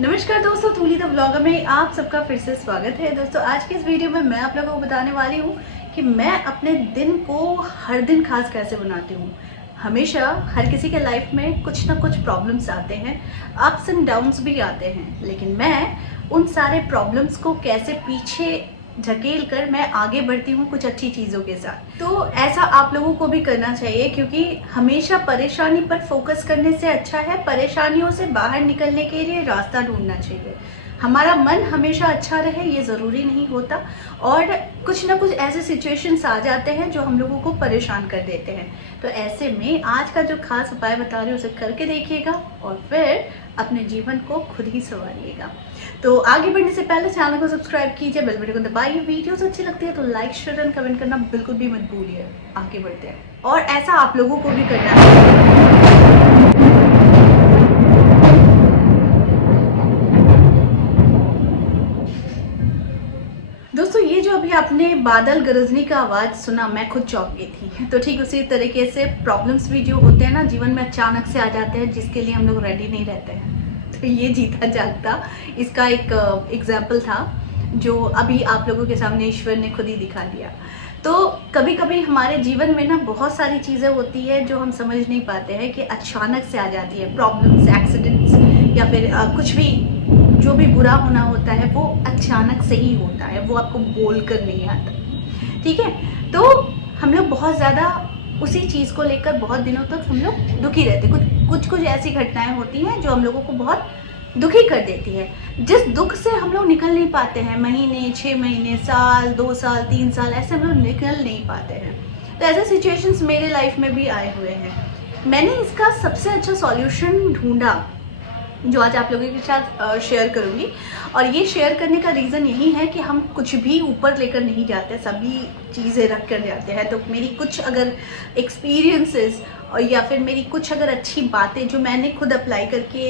नमस्कार दोस्तों, थूली the vlogger में आप सबका फिर से स्वागत है। दोस्तों आज की इस वीडियो में मैं आप लोगों को बताने वाली हूँ कि मैं अपने दिन को हर दिन खास कैसे बनाती हूँ। हमेशा हर किसी के लाइफ में कुछ ना कुछ प्रॉब्लम्स आते हैं, अप्स एंड डाउन्स भी आते हैं, लेकिन मैं उन सारे प्रॉब्लम्स को कैसे पीछे झकेल कर मैं आगे बढ़ती हूँ कुछ अच्छी चीज़ों के साथ। तो ऐसा आप लोगों को भी करना चाहिए, क्योंकि हमेशा परेशानी पर फोकस करने से अच्छा है परेशानियों से बाहर निकलने के लिए रास्ता ढूंढना चाहिए। हमारा मन हमेशा अच्छा रहे ये ज़रूरी नहीं होता, और कुछ ना कुछ ऐसे सिचुएशंस आ जाते हैं जो हम लोगों को परेशान कर देते हैं। तो ऐसे में आज का जो खास उपाय बता रही हूँ उसे करके देखिएगा और फिर अपने जीवन को खुद ही संवारिएगा। तो आगे बढ़ने से पहले चैनल को सब्सक्राइब कीजिए, बेल बटन को दबाइए। वीडियोस अच्छी लगती है तो लाइक शेयर एंड कमेंट करना बिल्कुल भी मत भूलिए। आगे बढ़ते हैं, और ऐसा आप लोगों को भी करना है। दोस्तों ये जो अभी आपने बादल गरजने का आवाज सुना, मैं खुद चौंक गई थी। तो ठीक उसी तरीके से प्रॉब्लम्स भी जो होते हैं ना जीवन में, अचानक से आ जाते हैं जिसके लिए हम लोग रेडी नहीं रहते हैं। तो ये जीता जागता इसका एक एग्जाम्पल था जो अभी आप लोगों के सामने ईश्वर ने खुद ही दिखा दिया। तो कभी कभी हमारे जीवन में ना बहुत सारी चीज़ें होती है जो हम समझ नहीं पाते हैं कि अचानक से आ जाती है। प्रॉब्लम्स, एक्सीडेंट्स या फिर कुछ भी जो भी बुरा होना होता है वो अचानक से ही होता है, वो आपको बोल कर नहीं आता। ठीक है, तो हम लोग बहुत ज़्यादा उसी चीज़ को लेकर बहुत दिनों तक हम लोग दुखी रहते हैं। कुछ ऐसी घटनाएं होती हैं जो हम लोगों को बहुत दुखी कर देती है, जिस दुख से हम लोग निकल नहीं पाते हैं। महीने, 6 महीने, साल, 2 साल, 3 साल ऐसे हम लोग निकल नहीं पाते हैं। तो ऐसे सिचुएशंस मेरे लाइफ में भी आए हुए हैं। मैंने इसका सबसे अच्छा सॉल्यूशन ढूंढा जो आज आप लोगों के साथ शेयर करूंगी। और ये शेयर करने का रीज़न यही है कि हम कुछ भी ऊपर लेकर नहीं जाते, सभी चीज़ें रख कर जाते हैं। तो मेरी कुछ अगर एक्सपीरियंसेस और या फिर मेरी कुछ अगर अच्छी बातें जो मैंने खुद अप्लाई करके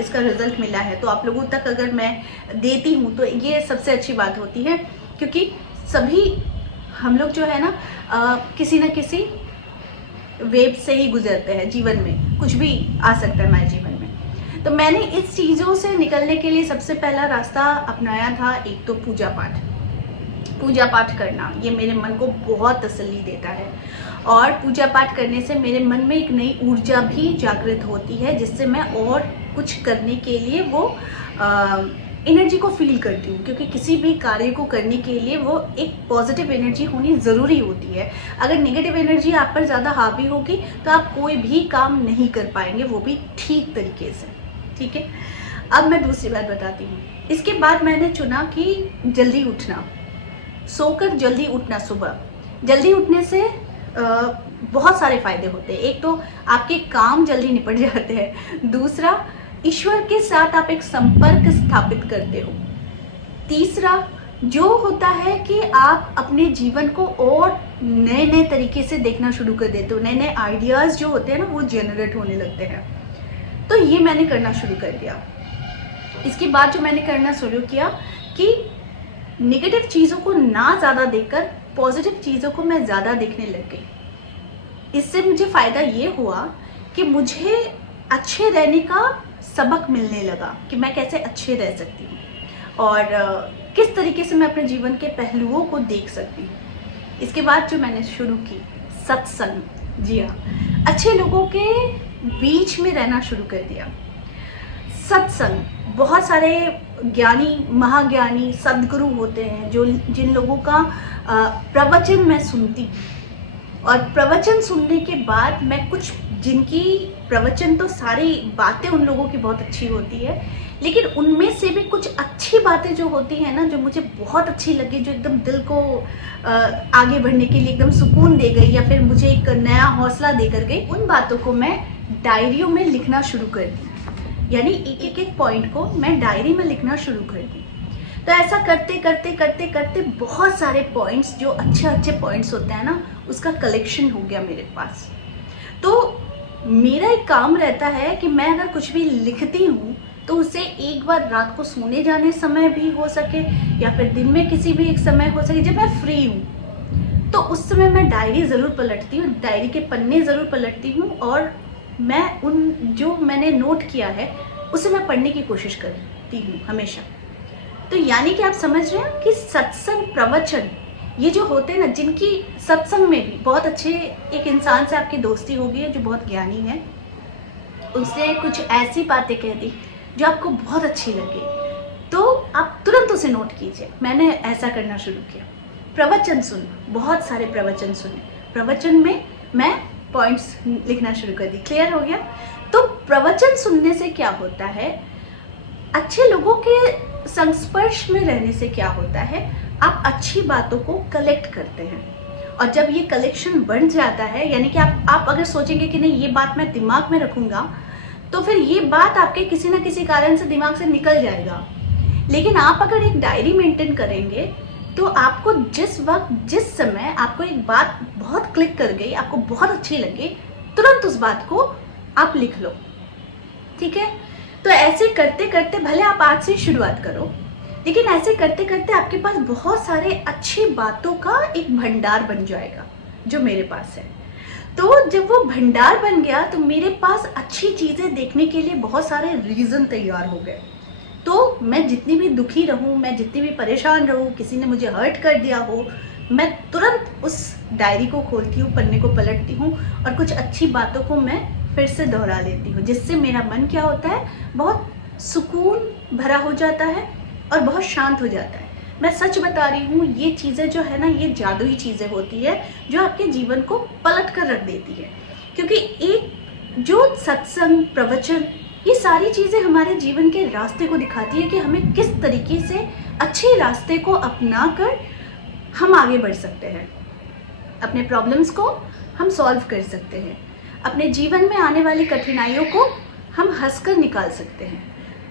इसका रिज़ल्ट मिला है तो आप लोगों तक अगर मैं देती हूँ तो ये सबसे अच्छी बात होती है। क्योंकि सभी हम लोग जो है ना किसी न किसी वेव से ही गुजरते हैं। जीवन में कुछ भी आ सकता है हमारे जीवन में। तो मैंने इस चीज़ों से निकलने के लिए सबसे पहला रास्ता अपनाया था, एक तो पूजा पाठ करना। ये मेरे मन को बहुत तसल्ली देता है, और पूजा पाठ करने से मेरे मन में एक नई ऊर्जा भी जागृत होती है, जिससे मैं और कुछ करने के लिए वो एनर्जी को फील करती हूँ। क्योंकि किसी भी कार्य को करने के लिए वो एक पॉजिटिव एनर्जी होनी ज़रूरी होती है। अगर नेगेटिव एनर्जी आप पर ज़्यादा हावी होगी तो आप कोई भी काम नहीं कर पाएंगे, वो भी ठीक तरीके से। ठीक है, अब मैं दूसरी बात बताती हूँ। इसके बाद मैंने चुना कि जल्दी उठना, सोकर जल्दी उठना। सुबह जल्दी उठने से बहुत सारे फायदे होते हैं। एक तो आपके काम जल्दी निपट जाते हैं, दूसरा ईश्वर के साथ आप एक संपर्क स्थापित करते हो, तीसरा जो होता है कि आप अपने जीवन को और नए नए तरीके से देखना शुरू कर देते हो। नए नए आइडियाज़ जो होते हैं ना वो जनरेट होने लगते हैं। तो ये मैंने करना शुरू कर दिया। इसके बाद जो मैंने करना शुरू किया कि नेगेटिव चीज़ों को ना ज़्यादा देखकर पॉजिटिव चीज़ों को मैं ज़्यादा देखने लग गई। इससे मुझे फ़ायदा ये हुआ कि मुझे अच्छे रहने का सबक मिलने लगा कि मैं कैसे अच्छे रह सकती हूँ और किस तरीके से मैं अपने जीवन के पहलुओं को देख सकती हूँ। इसके बाद जो मैंने शुरू की सत्संग। जी हाँ, अच्छे लोगों के बीच में रहना शुरू कर दिया। सत्संग, बहुत सारे ज्ञानी, महाज्ञानी, सद्गुरु होते हैं जो जिन लोगों का प्रवचन मैं सुनती हूँ। और प्रवचन सुनने के बाद मैं कुछ, जिनकी प्रवचन तो सारी बातें उन लोगों की बहुत अच्छी होती है, लेकिन उनमें से भी कुछ अच्छी बातें जो होती हैं ना, जो मुझे बहुत अच्छी लगी, जो एकदम दिल को आगे बढ़ने के लिए एकदम सुकून दे गई या फिर मुझे एक नया हौसला देकर गई, उन बातों को मैं डायरियों में लिखना शुरू कर दी। यानी एक पॉइंट को मैं डायरी में लिखना शुरू कर दी। तो ऐसा करते करते करते करते बहुत सारे पॉइंट्स, जो अच्छे पॉइंट्स होते हैं ना, उसका कलेक्शन हो गया मेरे पास। तो मेरा एक काम रहता है कि मैं अगर कुछ भी लिखती हूँ तो उसे एक बार रात को सोने जाने समय भी हो सके या फिर दिन में किसी भी एक समय हो सके जब मैं फ्री हूँ, तो उस समय मैं डायरी ज़रूर पलटती हूँ, डायरी के पन्ने ज़रूर पलटती हूँ और मैं उन जो मैंने नोट किया है उसे मैं पढ़ने की कोशिश करती हूँ हमेशा। तो यानी कि आप समझ रहे हैं कि सत्संग, प्रवचन, ये जो होते हैं ना, जिनकी सत्संग में भी बहुत अच्छे एक इंसान से आपकी दोस्ती होगी है जो बहुत ज्ञानी है, उसने कुछ ऐसी बातें कह दी जो आपको बहुत अच्छी लगी, तो आप तुरंत उसे नोट कीजिए। मैंने ऐसा करना शुरू किया। प्रवचन सुनना, बहुत सारे प्रवचन सुने, प्रवचन में मैं पॉइंट्स लिखना शुरू कर दी। क्लियर हो गया? तो प्रवचन सुनने से क्या होता है, अच्छे लोगों के संस्पर्श में रहने से क्या होता है, आप अच्छी बातों को कलेक्ट करते हैं। और जब ये कलेक्शन बढ़ जाता है, यानी कि आप अगर सोचेंगे कि नहीं ये बात मैं दिमाग में रखूंगा, तो फिर ये बात आपके किसी ना किसी कारण से दिमाग से निकल जाएगा। लेकिन आप अगर एक डायरी मेंटेन करेंगे, तो आपको जिस वक्त, जिस समय आपको एक बात बहुत क्लिक कर गई, आपको बहुत अच्छी लगी, तुरंत उस बात को आप लिख लो। ठीक है? तो ऐसे करते करते, भले आप आज से शुरुआत करो, लेकिन ऐसे करते करते आपके पास बहुत सारे अच्छी बातों का एक भंडार बन जाएगा, जो मेरे पास है। तो जब वो भंडार बन गया, तो मेरे पास अच्छी चीजें देखने के लिए बहुत सारे रीजन तैयार हो गए। तो मैं जितनी भी दुखी रहूं, मैं जितनी भी परेशान रहूं, किसी ने मुझे हर्ट कर दिया हो, मैं तुरंत उस डायरी को खोलती हूँ, पन्ने को पलटती हूँ और कुछ अच्छी बातों को मैं फिर से दोहरा लेती हूँ, जिससे मेरा मन क्या होता है, बहुत सुकून भरा हो जाता है और बहुत शांत हो जाता है। मैं सच बता रही हूँ, ये चीज़ें जो है ना, ये जादुई चीज़ें होती है जो आपके जीवन को पलट कर रख देती है। क्योंकि एक जो सत्संग, प्रवचन, ये सारी चीज़ें हमारे जीवन के रास्ते को दिखाती है कि हमें किस तरीके से अच्छे रास्ते को अपना कर हम आगे बढ़ सकते हैं, अपने प्रॉब्लम्स को हम सॉल्व कर सकते हैं, अपने जीवन में आने वाली कठिनाइयों को हम हंसकर निकाल सकते हैं।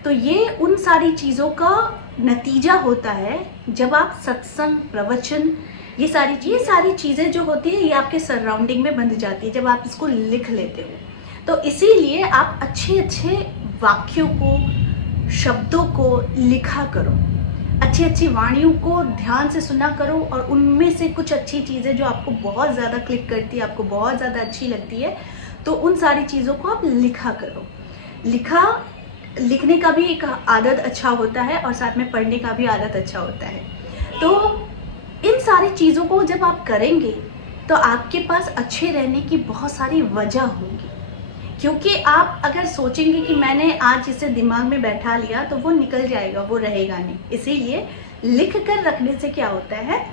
तो ये उन सारी चीज़ों का नतीजा होता है जब आप सत्संग, प्रवचन, ये सारी चीज़ें जो होती है, ये आपके सराउंडिंग में बंध जाती है जब आप इसको लिख लेते हो। तो इसीलिए आप अच्छे अच्छे वाक्यों को, शब्दों को लिखा करो, अच्छी अच्छी वाणियों को ध्यान से सुना करो, और उनमें से कुछ अच्छी चीज़ें जो आपको बहुत ज़्यादा क्लिक करती है, आपको बहुत ज़्यादा अच्छी लगती है, तो उन सारी चीज़ों को आप लिखा करो। लिखने का भी एक आदत अच्छा होता है और साथ में पढ़ने का भी आदत अच्छा होता है। तो इन सारी चीज़ों को जब आप करेंगे, तो आपके पास अच्छे रहने की बहुत सारी वजह होंगी। क्योंकि आप अगर सोचेंगे कि मैंने आज इसे दिमाग में बैठा लिया, तो वो निकल जाएगा, वो रहेगा नहीं। इसीलिए लिख कर रखने से क्या होता है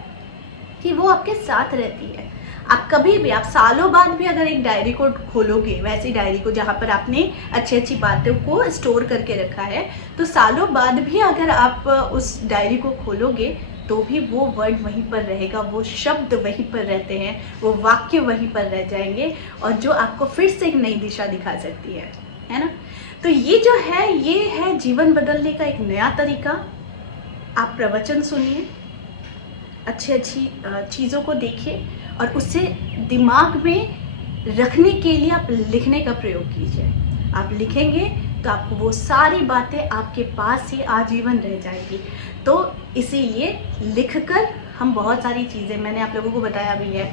कि वो आपके साथ रहती है। आप कभी भी, आप सालों बाद भी अगर एक डायरी को खोलोगे, वैसी डायरी को जहाँ पर आपने अच्छी अच्छी बातों को स्टोर करके रखा है, तो सालों बाद भी अगर आप उस डायरी को खोलोगे, तो भी वो वर्ड वहीं पर रहेगा, वो शब्द वहीं पर रहते हैं, वो वाक्य वहीं पर रह जाएंगे, और जो आपको फिर से एक नई दिशा दिखा सकती है ना। तो ये जो है, ये है जीवन बदलने का एक नया तरीका। आप प्रवचन सुनिए, अच्छी चीज़ों को देखिए, और उसे दिमाग में रखने के लिए आप लिखने का प्रयोग कीजिए। आप लिखेंगे तो आपको वो सारी बातें आपके पास ही आजीवन रह जाएगी। तो इसीलिए लिखकर हम बहुत सारी चीज़ें, मैंने आप लोगों को बताया भी है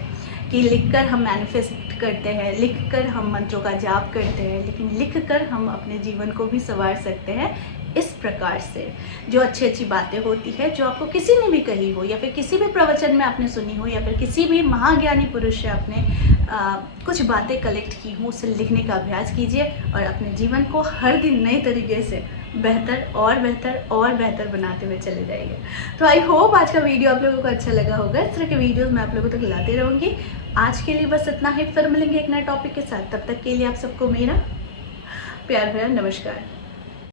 कि लिखकर हम मैनिफेस्ट करते हैं, लिखकर हम मंत्रों का जाप करते हैं, लेकिन लिखकर हम अपने जीवन को भी संवार सकते हैं इस प्रकार से। जो अच्छी अच्छी बातें होती है, जो आपको किसी ने भी कही हो, या फिर किसी भी प्रवचन में आपने सुनी हो, या फिर किसी भी महाज्ञानी पुरुष से आपने कुछ बातें कलेक्ट की हो, उसे लिखने का अभ्यास कीजिए और अपने जीवन को हर दिन नए तरीके से बेहतर और बेहतर और बेहतर बनाते हुए चले जाइए। तो आई होप आज का वीडियो आप लोगों को अच्छा लगा होगा। इस तरह के वीडियोस मैं आप लोगों तक लाते रहूँगी। आज के लिए बस इतना ही, फिर मिलेंगे एक नए टॉपिक के साथ। तब तक के लिए आप सबको मेरा प्यार भरा नमस्कार।